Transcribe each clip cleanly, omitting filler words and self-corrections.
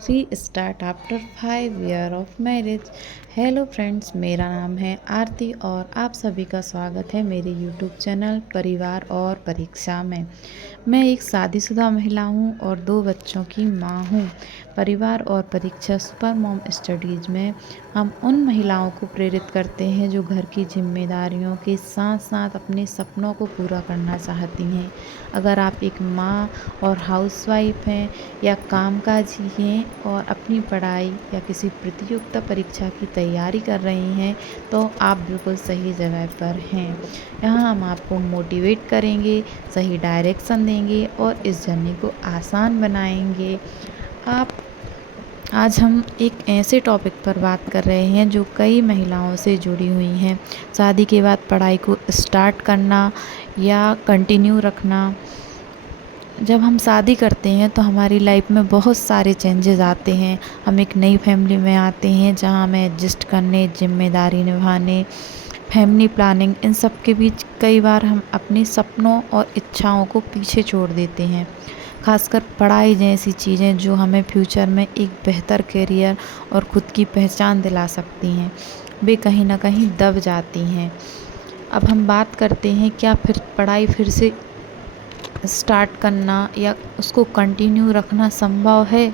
री start after 5 year of marriage. Hello friends, मेरा नाम है आरती और आप सभी का स्वागत है मेरे यूट्यूब चैनल परिवार और परीक्षा में। मैं एक शादीशुदा महिला हूँ और 2 बच्चों की माँ हूँ। परिवार और परीक्षा सुपर मॉम स्टडीज़ में हम उन महिलाओं को प्रेरित करते हैं जो घर की जिम्मेदारियों के साथ साथ अपने सपनों को पूरा करना चाहती हैं। अगर आप एक माँ और हाउसवाइफ हैं या कामकाजी हैं और अपनी पढ़ाई या किसी प्रतियोगिता परीक्षा की तैयारी कर रही हैं तो आप बिल्कुल सही जगह पर हैं। यहाँ हम आपको मोटिवेट करेंगे, सही डायरेक्शन देंगे और इस जर्नी को आसान बनाएंगे। आज हम एक ऐसे टॉपिक पर बात कर रहे हैं जो कई महिलाओं से जुड़ी हुई हैं। शादी के बाद पढ़ाई को स्टार्ट करना या कंटिन्यू रखना। जब हम शादी करते हैं तो हमारी लाइफ में बहुत सारे चेंजेस आते हैं। हम एक नई फैमिली में आते हैं जहाँ हमें एडजस्ट करने, जिम्मेदारी निभाने, फैमिली प्लानिंग, इन सब के बीच कई बार हम अपने सपनों और इच्छाओं को पीछे छोड़ देते हैं। खासकर पढ़ाई जैसी चीज़ें जो हमें फ्यूचर में एक बेहतर करियर और ख़ुद की पहचान दिला सकती हैं, वे कहीं ना कहीं दब जाती हैं। अब हम बात करते हैं, क्या फिर पढ़ाई फिर से स्टार्ट करना या उसको कंटिन्यू रखना संभव है?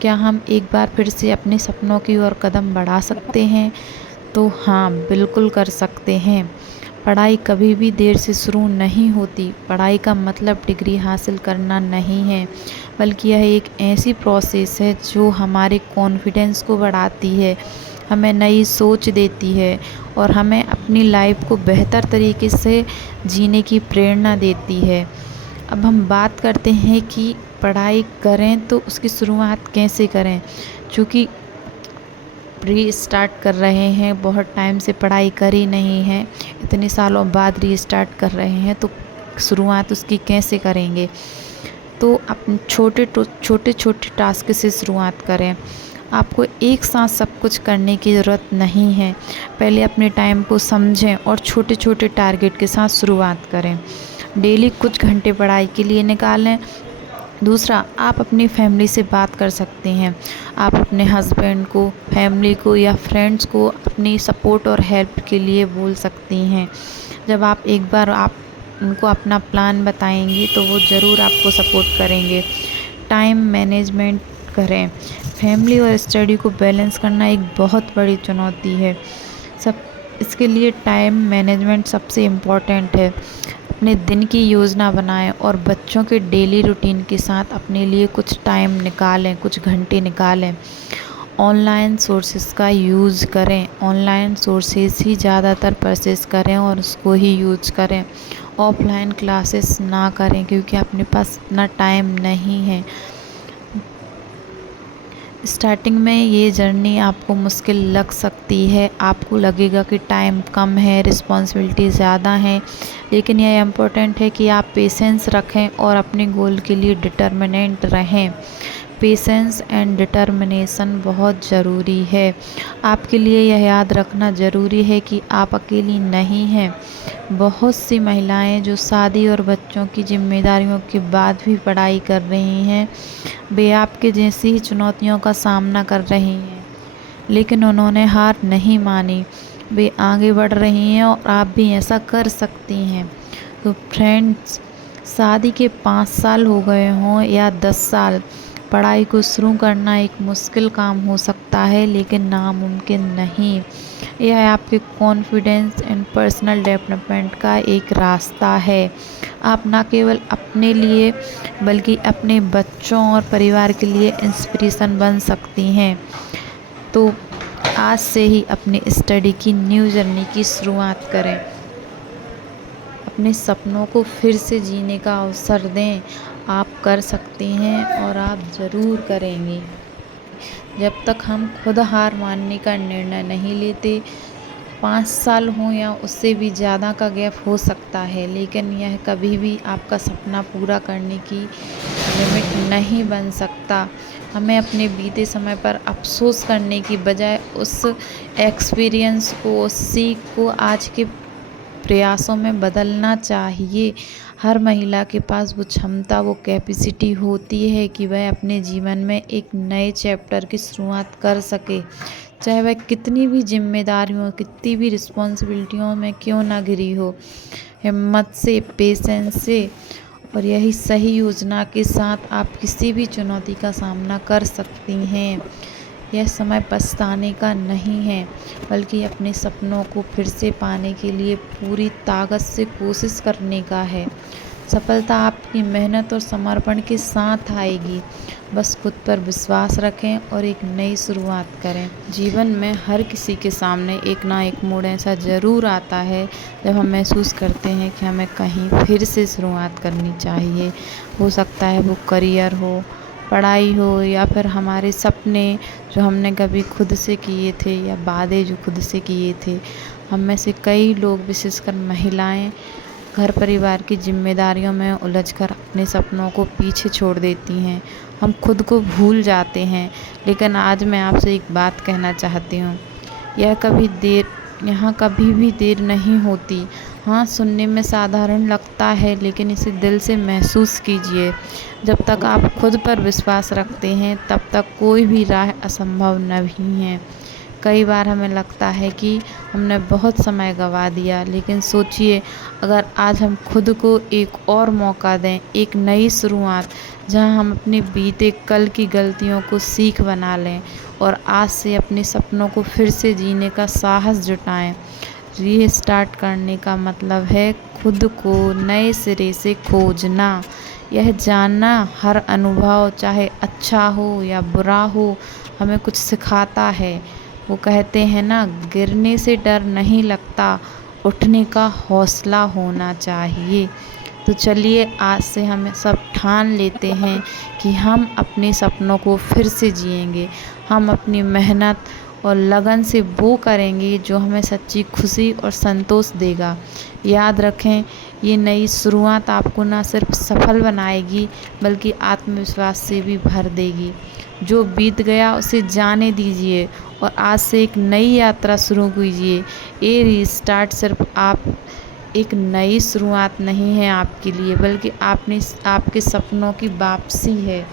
क्या हम एक बार फिर से अपने सपनों की ओर कदम बढ़ा सकते हैं? तो हाँ, बिल्कुल कर सकते हैं। पढ़ाई कभी भी देर से शुरू नहीं होती। पढ़ाई का मतलब डिग्री हासिल करना नहीं है, बल्कि यह एक ऐसी प्रोसेस है जो हमारे कॉन्फिडेंस को बढ़ाती है, हमें नई सोच देती है और हमें अपनी लाइफ को बेहतर तरीके से जीने की प्रेरणा देती है। अब हम बात करते हैं कि पढ़ाई करें तो उसकी शुरुआत कैसे करें। चूँकि री स्टार्ट कर रहे हैं, बहुत टाइम से पढ़ाई करी नहीं है, इतने सालों बाद री स्टार्ट कर रहे हैं, तो शुरुआत उसकी कैसे करेंगे। तो अपने छोटे छोटे टास्क से शुरुआत करें। आपको एक साथ सब कुछ करने की ज़रूरत नहीं है। पहले अपने टाइम को समझें और छोटे छोटे टारगेट के साथ शुरुआत करें। डेली कुछ घंटे पढ़ाई के लिए निकालें। दूसरा, आप अपनी फैमिली से बात कर सकते हैं। आप अपने हस्बैंड को, फैमिली को या फ्रेंड्स को अपनी सपोर्ट और हेल्प के लिए बोल सकती हैं। जब आप एक बार उनको अपना प्लान बताएंगी तो वो ज़रूर आपको सपोर्ट करेंगे। टाइम मैनेजमेंट करें। फैमिली और स्टडी को बैलेंस करना एक बहुत बड़ी चुनौती है। इसके लिए टाइम मैनेजमेंट सबसे इम्पॉर्टेंट है। अपने दिन की योजना बनाएं और बच्चों के डेली रूटीन के साथ अपने लिए कुछ टाइम निकालें, कुछ घंटे निकालें। ऑनलाइन सोर्सेज का यूज़ करें। ऑनलाइन सोर्सेज ही ज़्यादातर परचेस करें और उसको ही यूज़ करें। ऑफलाइन क्लासेस ना करें क्योंकि अपने पास इतना टाइम नहीं है। स्टार्टिंग में ये जर्नी आपको मुश्किल लग सकती है। आपको लगेगा कि टाइम कम है, रिस्पॉन्सिबिलिटी ज़्यादा है, लेकिन यह इम्पोर्टेंट है कि आप पेशेंस रखें और अपने गोल के लिए डिटर्मिनेंट रहें। पेशेंस एंड डिटर्मिनेशन बहुत ज़रूरी है। आपके लिए यह याद रखना ज़रूरी है कि आप अकेली नहीं हैं। बहुत सी महिलाएं जो शादी और बच्चों की जिम्मेदारियों के बाद भी पढ़ाई कर रही हैं, वे आपके जैसी ही चुनौतियों का सामना कर रही हैं, लेकिन उन्होंने हार नहीं मानी। वे आगे बढ़ रही हैं और आप भी ऐसा कर सकती हैं। तो फ्रेंड्स, शादी के 5 साल हो गए हों या 10 साल, पढ़ाई को शुरू करना एक मुश्किल काम हो सकता है, लेकिन नामुमकिन नहीं। यह आपके कॉन्फिडेंस एंड पर्सनल डेवलपमेंट का एक रास्ता है। आप न केवल अपने लिए बल्कि अपने बच्चों और परिवार के लिए इंस्पिरेशन बन सकती हैं। तो आज से ही अपने स्टडी की न्यू जर्नी की शुरुआत करें। अपने सपनों को फिर से जीने का अवसर दें। आप कर सकती हैं और आप ज़रूर करेंगी। जब तक हम खुद हार मानने का निर्णय नहीं लेते, 5 साल हों या उससे भी ज़्यादा का गैप हो सकता है, लेकिन यह कभी भी आपका सपना पूरा करने की लिमिट नहीं बन सकता। हमें अपने बीते समय पर अफसोस करने की बजाय उस एक्सपीरियंस को, उस सीख को आज के प्रयासों में बदलना चाहिए। हर महिला के पास वो क्षमता, वो कैपेसिटी होती है कि वह अपने जीवन में एक नए चैप्टर की शुरुआत कर सके। चाहे वह कितनी भी जिम्मेदारियों, कितनी भी रिस्पॉन्सिबिलिटियों में क्यों ना घिरी हो, हिम्मत से, पेशेंस से और यही सही योजना के साथ आप किसी भी चुनौती का सामना कर सकती हैं। यह समय पछताने का नहीं है, बल्कि अपने सपनों को फिर से पाने के लिए पूरी ताकत से कोशिश करने का है। सफलता आपकी मेहनत और समर्पण के साथ आएगी। बस खुद पर विश्वास रखें और एक नई शुरुआत करें। जीवन में हर किसी के सामने एक ना एक मोड़ ऐसा ज़रूर आता है जब हम महसूस करते हैं कि हमें कहीं फिर से शुरुआत करनी चाहिए। हो सकता है वो करियर हो, पढ़ाई हो या फिर हमारे सपने जो हमने कभी खुद से किए थे या वादे जो खुद से किए थे। हम में से कई लोग, विशेषकर महिलाएं, घर परिवार की जिम्मेदारियों में उलझकर अपने सपनों को पीछे छोड़ देती हैं। हम खुद को भूल जाते हैं। लेकिन आज मैं आपसे एक बात कहना चाहती हूँ, यहाँ कभी भी देर नहीं होती। हाँ, सुनने में साधारण लगता है, लेकिन इसे दिल से महसूस कीजिए। जब तक आप खुद पर विश्वास रखते हैं, तब तक कोई भी राह असंभव नहीं है। कई बार हमें लगता है कि हमने बहुत समय गंवा दिया, लेकिन सोचिए, अगर आज हम खुद को एक और मौका दें, एक नई शुरुआत, जहां हम अपने बीते कल की गलतियों को सीख बना लें और आज से अपने सपनों को फिर से जीने का साहस जुटाएं। रीस्टार्ट करने का मतलब है खुद को नए सिरे से खोजना। यह जानना हर अनुभव, चाहे अच्छा हो या बुरा हो, हमें कुछ सिखाता है। वो कहते हैं ना, गिरने से डर नहीं लगता, उठने का हौसला होना चाहिए। तो चलिए, आज से हम सब ठान लेते हैं कि हम अपने सपनों को फिर से जिएंगे। हम अपनी मेहनत और लगन से वो करेंगे जो हमें सच्ची खुशी और संतोष देगा। याद रखें, ये नई शुरुआत आपको ना सिर्फ सफल बनाएगी, बल्कि आत्मविश्वास से भी भर देगी। जो बीत गया उसे जाने दीजिए और आज से एक नई यात्रा शुरू कीजिए। ये रीस्टार्ट सिर्फ एक नई शुरुआत नहीं है आपके लिए, बल्कि आपके सपनों की वापसी है।